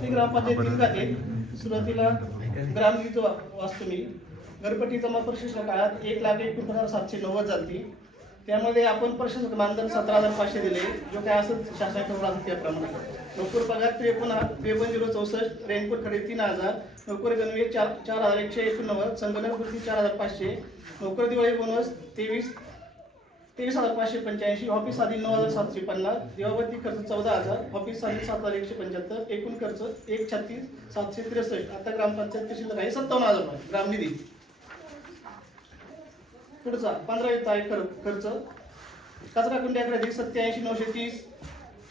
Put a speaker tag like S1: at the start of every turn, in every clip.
S1: आपली ग्रामपंचायत तीन खाते सुरुवातीला वा- वाचतो मी. घरपट्टी जमा प्रशासक काळात एक लाख एकूण हजार सातशे नव्वद झाली त्यामध्ये आपण प्रशासक मानधन सतरा हजार पाचशे दिले. जो काय असं शासनाकडून असं त्याप्रमाणे नोकर पगार त्रेपन्न त्रेपन्न झिरो चौसष्ट रेनकोट खरेदी तीन हजार नोकर गणवे चार चार हजार एकशे एकोणनव्वद संगणक वृत्ती चार हजार पाचशे नोकर दिवाळी बोनस तेवीस तेवीस हजार पाचशे पंच्याऐंशी ऑफिस आधी नऊ हजार सातशे पन्नास देवावती खर्च चौदा हजार ऑफिस आधी सात हजार एकशे पंच्याहत्तर एकूण खर्च एक छत्तीस सातशे त्रेसष्ट. आता ग्रामपंचायत शिल्लक आहे सत्तावन्न हजार रुपये. ग्रामनिधी. पुढचा पंधरा आहे खर्च खर्च. कचरा कुंड्या खरेदी सत्याऐंशी नऊशे तीस.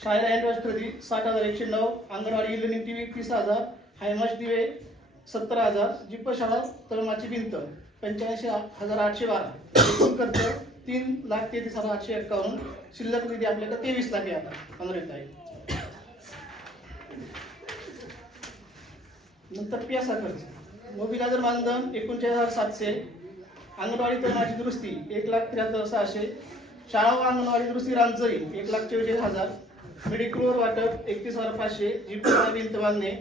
S1: शाळेला हँडवॉश खरेदी साठ हजार एकशे नऊ. अंगणवाडी इलेक्ट्रॉनिक टी व्ही तीस हजार. हायमाश दिवे सत्तर हजार. जिप्प शाळा तळमाची भिंत पंच्याऐंशी हजार आठशे बारा. एकूण खर्च तीन लाख तेहतीस हजार आठशे एक्कावन्न शिल्लक निधी आपल्याकडे तेवीस लाख आहे आता पंधरा आहे नंतर पियासा खर्च मोबिलाजर मानधन एकोणचाळीस हजार सातशे. अंगणवाडी तरुणाची दुरुस्ती एक लाख त्र्याहत्तर सहाशे. शाळा व अंगणवाडी दुरुस्ती रांजई एक लाख चोवीस हजार. मेडिक्लोर वाटप एकतीस हजार पाचशे. जीपी भिंत बांधणे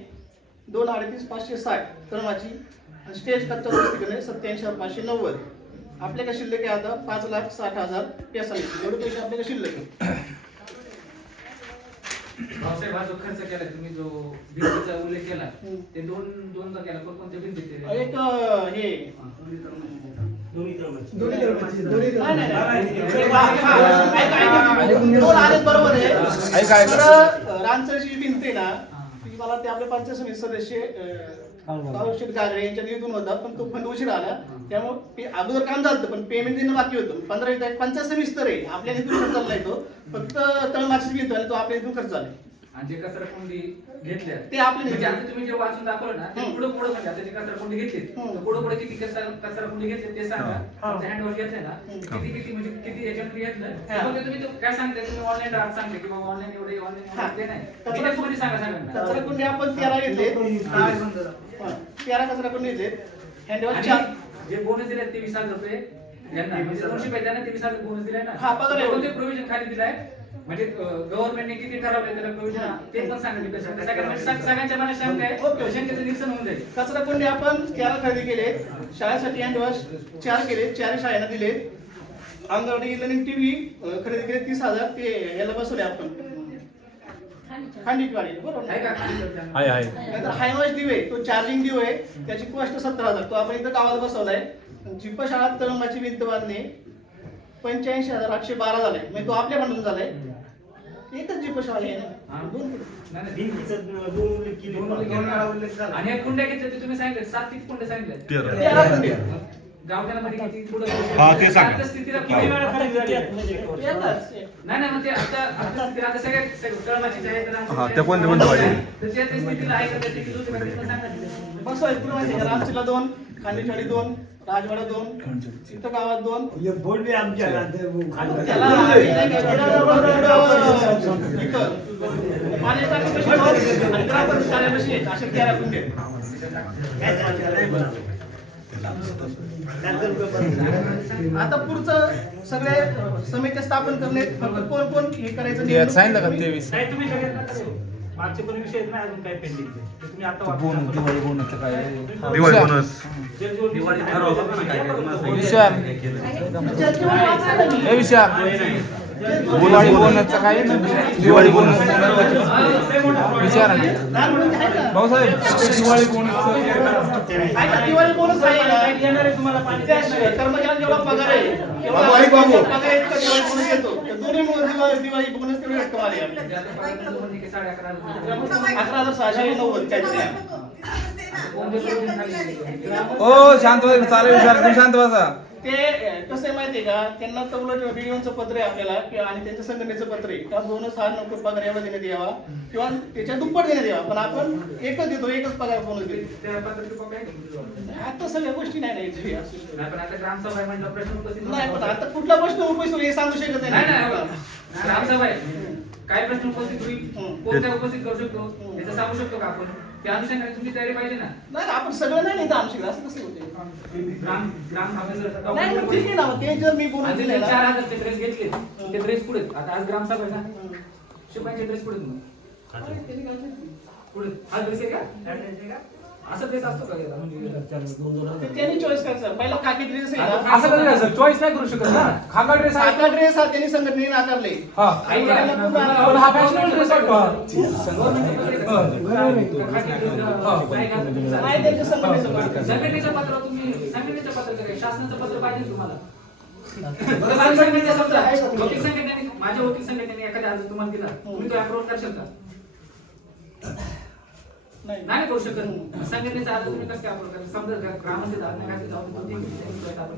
S1: दोन अडतीस पाचशे साठ. तरुणाची स्टेज कच्चा दुरुस्ती करणे सत्याऐंशी हजार पाचशे नव्वद. आपल्याकडे शिल्लक आहे आता पाच लाख साठ हजार पेसाने एवढे पैसे आपल्याकडे शिल्लक आहे.
S2: भाऊसाहेब हा जो खर्च केला तुम्ही जो भिंतीचा उल्लेख केला. ते दोन दोनदा केला. कोणकोणत्या?
S1: एक अं, हे.
S3: दोन्ही
S1: बरोबर आहे. जी भिंत आहे ना ती मला ते आपले पंचायत समिती सदस्य काळूशेठ गागरे यांच्या निधून होता पण तो फंड उशीर आला. त्यामुळे ते अगोदर काम झालं पण पेमेंट देणं बाकी होतं. पंधरा तारीख पंचायत समिती तर आहे. आपल्या निधून खर्च चाललाय तो. फक्त तळमाची भिंत आणि तो आपल्या निधून खर्च झाला.
S2: आणि जे कचरा कुंडी घेतल्या.
S1: ते आपले
S2: म्हणजे आता तुम्ही जे वाचून दाखवलं ना ते. पुढे पुढे म्हणजे आता जे कचरा कुंडी घेतली पुढे पुढे किती कचरा कचरा कुंडी घेतली ते सांगा.
S1: हा.
S2: हँड वॉश घेतले ना. किती किती म्हणजे किती याच्यामध्ये घेतलं. फक्त तुम्ही काय सांगते तुम्ही ऑनलाईन राहत सांगते की बाबा ऑनलाईन एवढे. ऑनलाईन नाही.
S1: कचरा
S2: मध्ये सांगा सगळ्यांना
S1: कचरा कुंडी आपण तेरा घेतले. तेरा कचरा कुंडी घेतले हँडवॉश चार
S2: जे बोनस दिले तेवीस हजार रुपये यांना. म्हणजे दोनशे पैसे त्यांना तेवीस हजार बोनस दिलाय ना.
S1: हा, पगार आहे.
S2: कोणते प्रोव्हिजन खाली दिलाय? म्हणजे गव्हर्नमेंटने किती ठरवलंय त्याला प्रोव्हिजन ते पण सांगितलं कसं सगळ्यांना म्हणजे सग- सगळ्यांच्या मनात शंका आहे. शंकेचं निरसन होऊन जाईल.
S1: कचरा कुंडी आपण तेरा खरेदी केले शाळेसाठी हँडवॉश चार केले चार शाळेला दिले अंगणवाडी लर्निंग टीव्ही खरेदी केले तीस हजार. ते याला बसवले आपण. खांडी काढली बरोबर?
S2: आहे
S4: आहे आहे.
S1: नंतर हायवॉश दिवे तो चार्जिंग दिवे आहे त्याची कॉस्ट सत्तर हजार. तो आपण इथं गावात बसवलाय. जिप्प शाळात तळंबाची भिंत बांधणे पंच्याऐंशी हजार आठशे बारा झाले. म्हणजे तो आपल्या म्हणून झालाय. एकच जिप्प शाळा आहे. ना? दोन
S3: दोन.
S2: आणि हे कुंड्या घेतल्या तुम्ही सांगितले. सात किती कुंड्या सांगितल्या.
S4: तेरा.
S1: तेरा कुंड्या.
S2: गावठाणामध्ये किती पुढे
S4: हा, ते सांगा. हा, त्या कोणत्या कोणत्या
S2: तिथे.
S1: रामचिला दोन खांडेवाडी दोन राजवाडा दोन इथं गावात दोन
S3: हे बोर्ड बी आमच्या घरात खाली
S1: त्याला आम्ही नाही का, गेल्यावर इथं पाणी टाकीपाशी दोन आणि ग्रामपंचायत कार्यापाशी एक. अशा तेरा कुंडे
S3: काय नाही.
S1: आता पुढचं सगळे समित्या स्थापन करणे फक्त कोण कोण हे करायचं
S4: सांगितलं का तेवीस?
S5: नाही तुम्ही. मागचे पण विषय आहेत ना अजून काही पेंडिंग तुम्ही आता.
S4: बोनस दिवाळी काय
S6: दिवाळी बोनस.
S7: दिवाळी
S4: हे दिवाळी बोनसचं काय दिवाळी बोनस विचारा? Bhausaheb Diwali
S1: bonus Diwali bonus bonus तेवढी रक्कम आली
S2: अकरा हजार.
S1: सहाशे नव्वद?
S4: ओ शांत बसा, चालेल विचार तुम्ही शांत बसा
S1: ते कसं आहे माहितीये का? त्यांना उलट बीडीओचं पत्र आहे आपल्याला कि- आणि त्यांच्या संघटनेचं पत्र आहे. का बोनस हा नोकर पगार एवढा देण्यात यावा किंवा त्याच्या दुप्पट देण्यात यावा. पण आपण एकच देतो एकच पगार बोनस देतो? आता सगळ्या गोष्टी नाही नाही
S2: पण आता ग्रामसभा आहे म्हटलं प्रश्न उपस्थित
S1: नाही पण. आता कुठला प्रश्न उपयोग हे सांगू शकत
S2: नाही. बघा. ग्रामसभा काय प्रश्न उपस्थित होईल. कोणत्या उपस्थित करू शकतो? याचं सांगू शकतो का आपण? त्या अनुषंगाने तुमची तयारी पाहिजे ना?
S1: नाही आपण सगळं नाही नाही आमच्या असं कसं होते.
S2: ग्राम ग्राम सभेचं
S1: नाही मग ठीक आहे ना मग ते जर मी बोलून
S2: आणि
S1: दिले
S2: ते
S1: ना
S2: चार ड्रेस घेतले. ते ड्रेस पुढे आता आज ग्रामसभा आहे ना? शिपाईचे ड्रेस पुढे तुम्ही पुढे हा ड्रेस आहे का? असं ड्रेस असतो का? म्हणजे
S1: त्यांनी चॉईस करायचं पहिला काकी ड्रेस आहे ना
S4: असं कसं काय सर चॉईस नाही करू शकत ना खाका ड्रेस आहे
S1: काका ड्रेस हा त्यांनी संघटनेने नाकारले
S4: हा पण. हा फॅशनेबल ड्रेस वाटतो हा.
S1: नाही त्यांच्या संघटनेचं पण.
S2: संघटनेचं पत्र तुम्ही संघटनेचं पत्र काय शासनाचं पत्र पाहिजे तुम्हाला बरं, माझ्या संघटनेचं वकील संघटनेने माझ्या वकील संघटनेने एखाद्या अर्ज तुम्हाला दिला तुम्ही तो अप्रूव्ह करशाल का
S1: नाही.
S2: करू शकत संघटनेचा अर्ज तुम्ही कसं काय करता समजा ग्रा- ग्रामस्थ कोणती गोष्ट आपण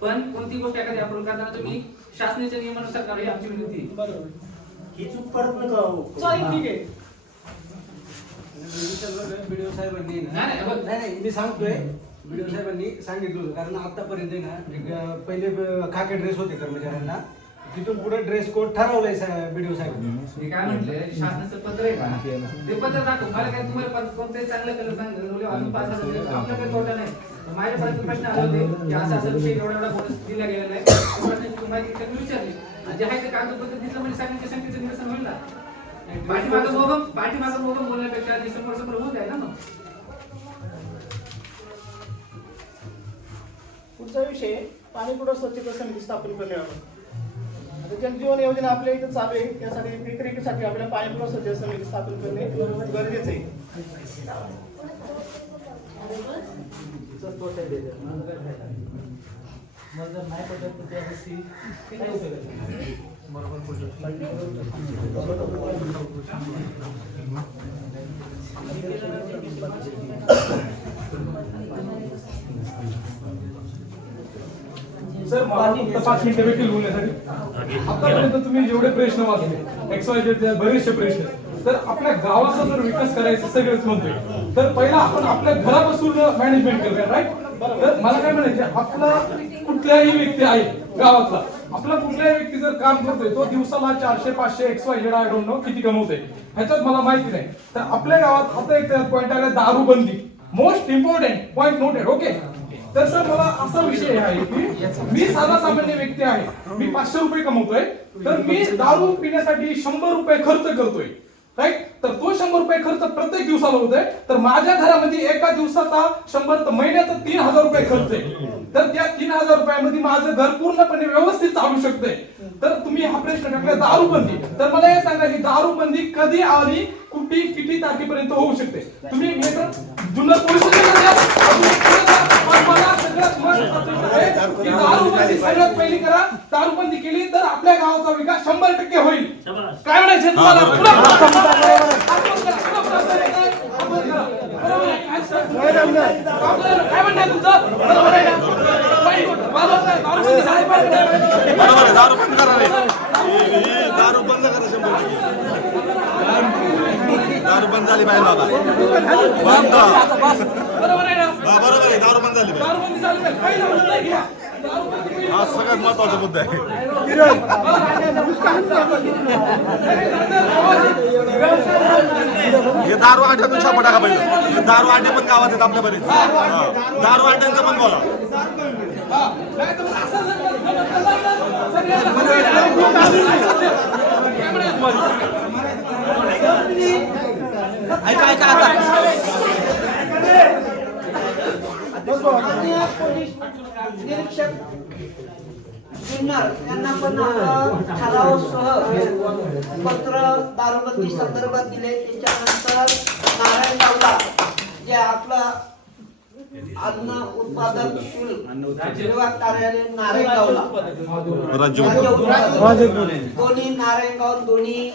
S2: पण कोणती गोष्ट एखादी अप्रूव्ह करताना तुम्ही शासनाच्या नियमानुसार करा ही आमची विनंती.
S1: बरोबर.
S3: ही चूक परत नका हो.
S1: चालेल ठीक आहे.
S6: बीडीओ साहेबांनी
S2: नाही,
S6: मी सांगतोय साहेबांनी सांगितलं होतं कारण आतापर्यंत ना पहिले खाके ड्रेस होते कर्मचाऱ्यांना. तिथून पुढे ड्रेस कोड ठरवलाय बीडीओ साहेबांनी
S2: मी काय म्हटलंय शासनाचं पत्र आहे का? ते पत्र दाखव. मला काय तुम्हाला पण कोणतंही चांगलं कलर सांगितलं अजून पाच हजार आपलं काही तोटा नाही. पण माझ्यापर्यंत प्रश्न आले होते की असं असं विषय एवढा एवढा बोनस दिला गेलेला आहे त्या प्रश्नाची तुम्हाला इथे विचारली. आणि जे आहे ते कागदपत्र दिसलं म्हणजे सांगितलं शंकेचं निरसन होईल ना पाठीमागं मोगम पाठीमागं मोगम बोलण्यापेक्षा जे समोर समोर होत आहे ना मग?
S1: पुढचा विषय पाणी पुरवठा स्वच्छता समिती स्थापन करण्याबाबत आता जलजीवन योजना आपल्या इथं चालू आहे. त्यासाठी देखरेखीसाठी आपल्याला पाणी पुरवठा समिती स्थापन करणे गरजेचं आहे.
S4: सर मला पाच मिनिटं भेटतील बोलण्यासाठी आतापर्यंत तुम्ही जेवढे प्रश्न वाचले एक्स वाय बरेचसे प्रश्न तर आपल्या गावाचा जर विकास करायचा सगळेच म्हणतोय. तर पहिला आपण आपल्या घरापासून मॅनेजमेंट करूया राईट तर मला काय म्हणायचं आपला कुठल्याही व्यक्ती आहे गावातला आपला कुठल्याही व्यक्ती जर काम करतोय तो दिवसाला चारशे पाचशे X Y Z I don't know किती कमवतोय. ह्याच्यात मला माहिती नाही. तर आपल्या गावात आता एक पॉईंट आला दारूबंदी. Most important point noted okay तर सर मला असा विषय आहे की मी साधा सामान्य व्यक्ती आहे. मी पाचशे रुपये कमवतोय. तर मी दारू पिण्यासाठी शंभर रुपये खर्च करतोय. राईट तर तो शंभर रुपये खर्च प्रत्येक दिवसाला होतोय. तर माझ्या घरामध्ये एका दिवसाचा शंभर तर महिन्याचा तीन हजार रुपये खर्च आहे. तर त्या तीन हजार रुपयामध्ये माझं घर पूर्णपणे व्यवस्थित चालू शकतंय. तर तुम्ही हा प्रश्न टाकला दारूबंदी. तर मला हे सांगा की दारूबंदी कधी आणि कुठे किती तारखेपर्यंत होऊ शकते? तुम्ही जुन्नर पोलीस स्टेशनला द्या. अजून एक पुढे जा. पण मला सगळ्यात महत्त्वाचं आहे की दारूबंदी सगळ्यात पहिली करा दारूबंदी केली तर आपल्या गावाचा विकास शंभर टक्के होईल काय म्हणायचं तुम्हाला काय? आहे. म्हणणं तुमचं बरोबर. दारूबंदी.
S7: बरोबर दारू बंद करा रे ही- ही दारू बंद करा शंभर टक्के. दारू बंद झाली पाहिजे बाबा बंद
S4: बरोबर आहे ना
S7: बरोबर आहे दारू बंद झाली पाहिजे
S4: दारूबंदी झाली पाहिजे. घ्या.
S7: हा सगळ्यात महत्त्वाचा मुद्दा आहे हे दारू आट्यातून छापा टाका पाहिजे हे दारू आटे पण गावात आहेत आपल्या बरेच. दारू आट्यांचं पण बोला
S4: हा. तुम्हाला?
S8: माननीय पोलीस निरीक्षक जुन्नर यांना पण आता ठरावासह पत्र दारूबंदी संदर्भात दिले. त्याच्यानंतर नारायण नारायणगावला जे आपलं अन्न उत्पादक शुल्क विभाग कार्यालय नारायणगावला दोन्ही नारायणगाव दोन्ही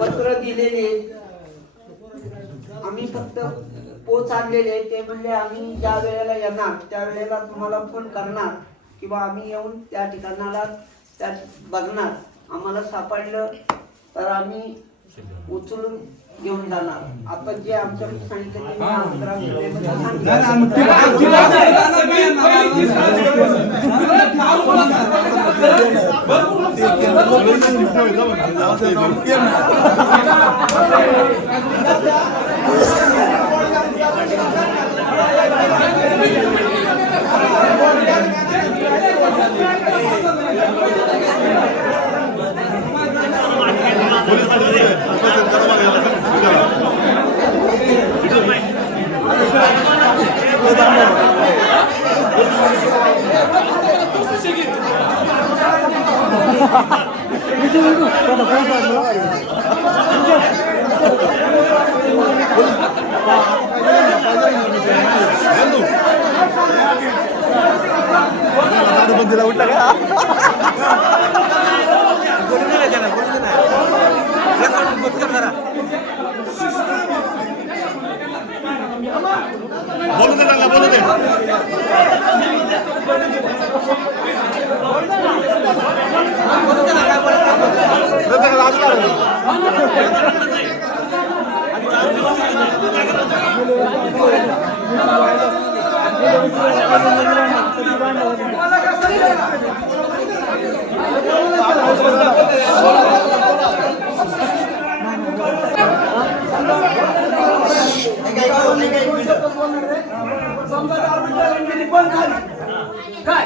S8: पत्र दिलेले. आम्ही फक्त पोच आणलेले. ते म्हणजे आम्ही ज्या वेळेला येणार त्या वेळेला तुम्हाला फोन करणार. किंवा आम्ही येऊन त्या ठिकाणाला त्या बघणार आम्हाला सापडलं तर आम्ही उचलून घेऊन जाणार आता जे आमच्याकडे सांगितलं ते मी आंध्रा जिल्ह्यामध्ये सांगितलं.
S4: तिला- तिला जर सगळी पहिली तीस काळजी करायची. तिला दारू मला भरपूर नुकसान झालं.
S7: पोलीस दिला उठला का बोलू दे त्यांना बोलू दे
S6: काय?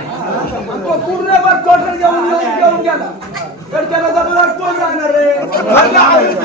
S6: तो पूर्ण बर क्वार्टर घेऊन येऊन घेऊन गेला. तर त्याला जबाबदार कोण राहणार रे?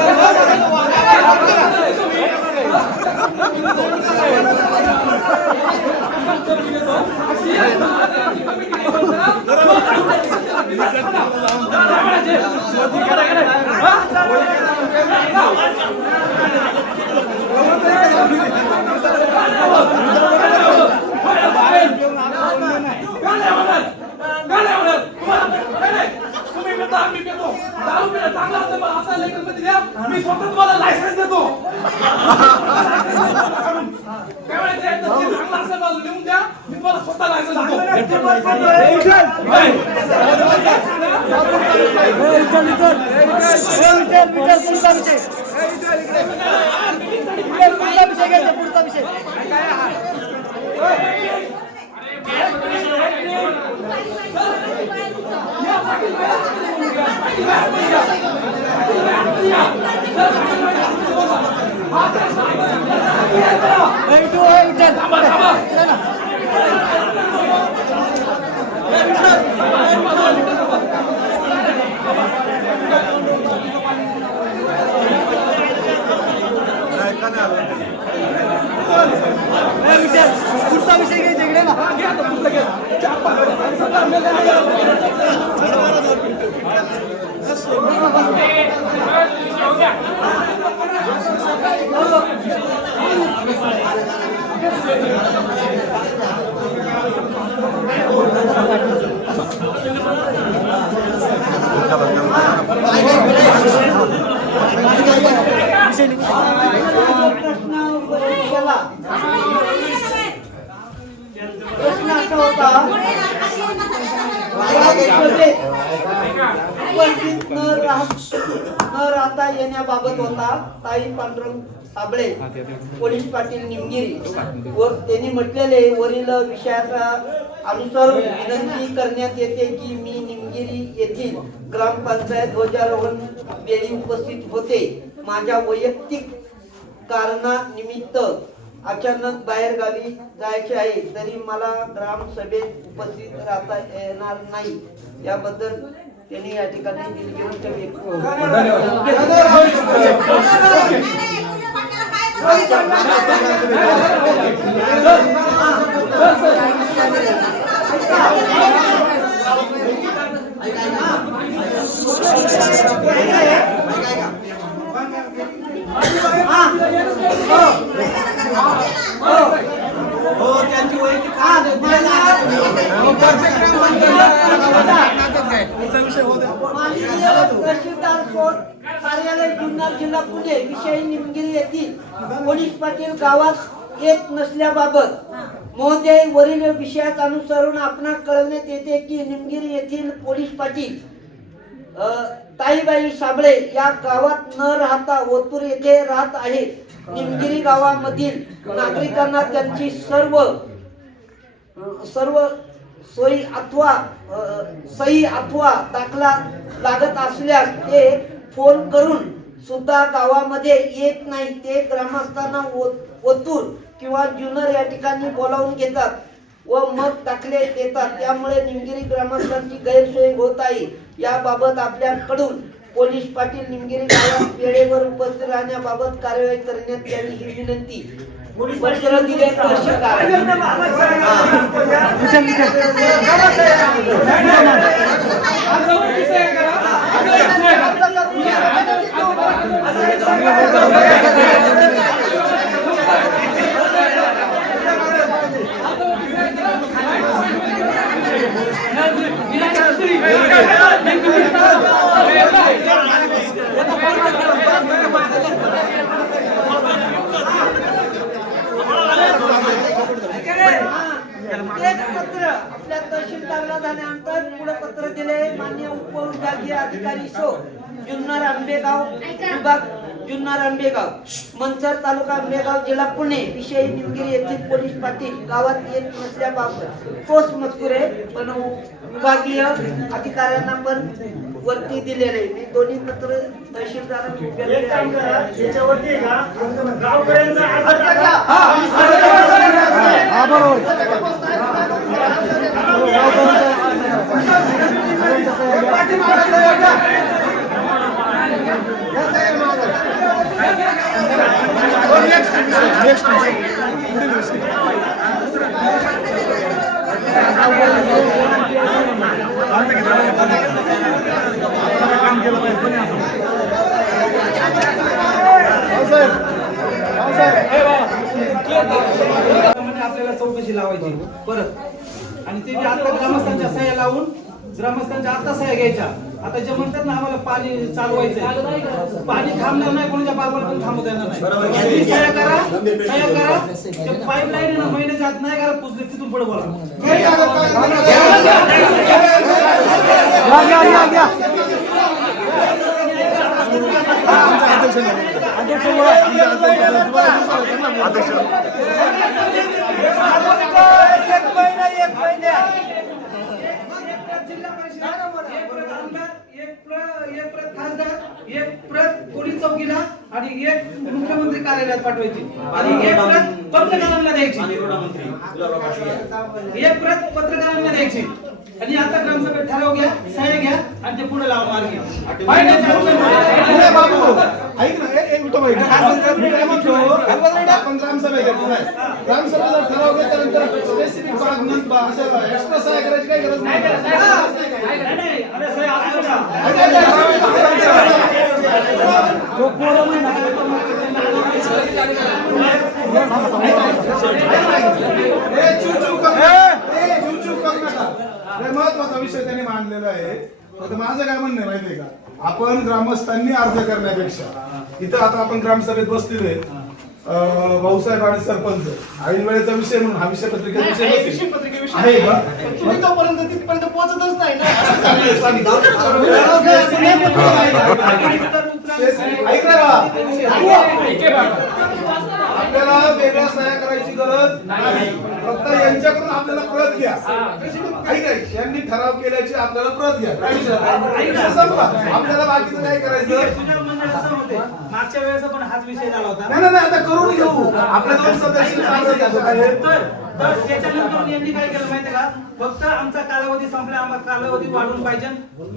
S4: मी पितो दारू पिणं चांगलं असतं पण आता लेटरमध्ये द्या मी स्वतः तुम्हाला लायसन्स देतो काय म्हणायचं आहे? तर ते चांगलं असेल मला लिहून द्या मी तुम्हाला स्वतः लायसन्स
S8: प्रश्न उपस्थित केला प्रश्न असा होता राज्यसभेत उपस्थित न राह- न राहता येण्याबाबत होता. ताई पांडुरंग साबळे पोलीस पाटील निमगिरी व त्यांनी म्हटलेले वरील विषयाचा अनुसरून विनंती करण्यात येते की मी निमगिरी येथील ग्रामपंचायत ध्वजारोहण वेळी उपस्थित होते. माझ्या वैयक्तिक कारणानिमित्त अचानक बाहेर गावी जायचे आहे तरी मला ग्रामसभेत उपस्थित राहता येणार नाही. याबद्दल त्यांनी या ठिकाणी दिलगिरी व्यक्त हा. हो. हो. माननीय तहसीलदार कोर्ट कार्यालय जुन्नर जिल्हा पुणे विषयी निमगिरी येथील पोलीस पाटील गावात येत नसल्याबाबत महोदय वरील विषयात अनुसरून आपणास कळवण्यात येते की निमगिरी येथील पोलीस पाटील ताईबाई साबळे या गावात न राहता ओतूर येथे राहत आहेत. निमगिरी गावामधील नागरिकांना त्यांची सर्व सर्व सोयी अथवा सही अथवा दाखला लागत असल्यास ते फोन करून सुद्धा गावामध्ये येत नाही. ते ग्रामस्थांना ओ- ओतूर किंवा ज्युनर या ठिकाणी बोलावून घेतात व मग दाखले देतात. त्यामुळे निमगिरी ग्रामस्थांची गैरसोय होत आहे. याबाबत आपल्याकडून पोलीस पाटील निमगिरी गावात वेळेवर उपस्थित राहण्याबाबत कारवाई करण्यात यावी ही विनंती. ಪರಿಸರ ದಿನ ಅವಶ್ಯಕ Thank you. तहसीलदारला झाल्यानंतर पुढे पत्र दिले मान्य
S4: उप
S8: विभागीय अधिकारी शो जुन्नर आंबेगाव विभाग जुन्नर आंबेगाव मंचर तालुका आंबेगाव जिल्हा पुणे विषयी निमगिरी येथील पोलीस पाटील गावात येत नसल्याबाबत ठोस मजकूर आहे पण विभागीय अधिकाऱ्यांना पण वरती दिलेले मी दोन्ही पत्र तहसीलदारांना
S4: एक काम करा याच्यावरती आहे का गावकऱ्यांचा अर्ज करा.
S9: हा बरोबर
S10: म्हणजे आपल्याला चौकशी लावायची परत आणि ते बी आता ग्रामस्थांच्या सह्या लावून ग्रामस्थांच्या आता सह्या घ्यायच्या आता जे म्हणतात ना आम्हाला पाणी चालवायचं पाणी थांबणार नाही कोणाच्या बाबाला पण थांबू देणार नाही तुम्ही सह्या करा सह्या करा पाईपलाईन आहे ना महिने जात नाही करा पुसले तिथून पुढे बोला
S9: घ्या घ्या घ्या घ्या
S10: जिल्हा परिषद एक प्रत आमदार एक प्र- एक प्रत खासदार एक प्रत पोलीस चौकीला आणि एक मुख्यमंत्री कार्यालयात पाठवायची आणि एक प्रत पत्रकारांना द्यायची. एक प्रत पत्रकारांना द्यायची आणि आता ग्रामसभेत ठराव घ्या सह्या घ्या आणि ते पुढे लावा मार्गी.
S5: अरे बाबू. ऐक ना ए- ए, उठव ऐक. मी काय म्हणतो, आपण ग्रामसभा घेतो नाही. ग्रामसभेचा ठराव घेतल्यानंतर एक्स्ट्रा सहाय्य करायची गरज नाही. लय महत्त्वाचा विषय त्यांनी मांडलेला आहे. आता माझं काय म्हणणं माहितीये का? आपण ग्रामस्थांनी अर्ज करण्यापेक्षा इथं आता आपण ग्रामसभेत बसलेलो आहे. भाऊसाहेब आणि सरपंच. ऐन वेळेचा विषय म्हणून हा विषय पत्रिकेचा विषय नसेल. आहे का?
S1: तुम्ही तोपर्यंत तिथपर्यंत पोहोचतच नाही ना. असं चाललंय.
S5: आपल्याला वेगळ्या सह्या करायची गरज नाही. फक्त यांच्याकडून आपल्याला प्रत घ्या. ऐक ऐक यांनी ठराव केल्याची आपल्याला प्रत घ्या. संपला. आपल्याला बाकीचं काय करायचं?
S4: होते मागच्या वेळेस पण हाच विषय झाला होता.
S5: नाही नाही नाही, आता करून घेऊ. आपल्या दोन सदस्य आहेत.
S4: तर तर त्याच्यानंतर यांनी काय केलं माहितीये का? फक्त आमचा कालावधी संपला आम्हाला कालावधी वाढवून पाहिजे.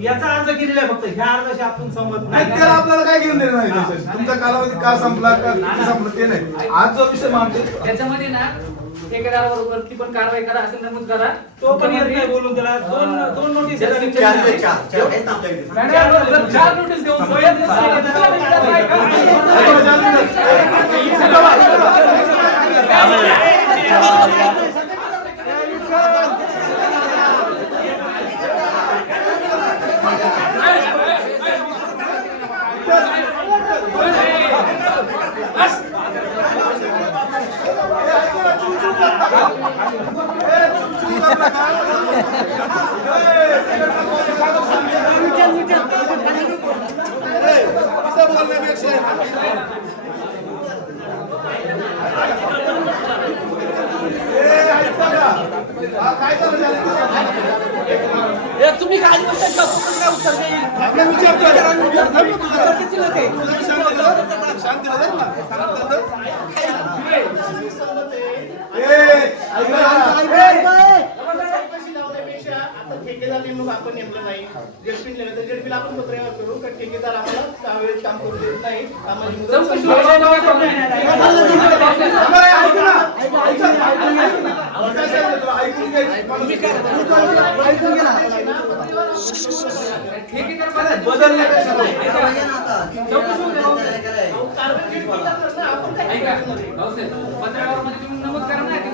S4: याचा अर्ज केलेला आहे फक्त. ह्या अर्जाशी आपण सहमत
S5: नाही. त्याला
S4: नाही
S5: आपल्याला काय घेऊन देणं नाही त्याच्याशी. तुमचा कालावधी का संपला का किती संपला ते नाही. आज जो विषय मांडतो.
S2: त्याच्यामध्ये ना ठेकेदारावर ती पण कारवाई करा असेल नमूद करा.
S4: तो पण येत नाही बोलून त्याला. दोन नोटीस
S2: चार ते चार. मॅडम, जर चार नोटीस देऊन सगळ्यात
S5: इथं बोलण्यापेक्षा आहे ना. ए, ऐका का? हा, काय झालं
S2: तुम्ही काय बोलताय? उत्तर देईल.
S5: आपल्या विचारतोय. थांब ना तुझं. तुला शांत कर. शांत कर ना. शांत कर. ए, ऐका ना.
S1: चौकशी लावण्यापेक्षा आता ठेकेदार नेमणूक आपण नेमलं नाही जेडपी नेलं तर जेडपीला आपण पत्र करू कारण ठेकेदार आम्हाला त्यावेळेस काम करू देत नाही. मुदत
S5: आम्हाला नाही.
S1: ना, आपण काय नाही.
S2: पत्रव्यवहारामध्ये तुम्ही नमूद करा ना की तुम्ही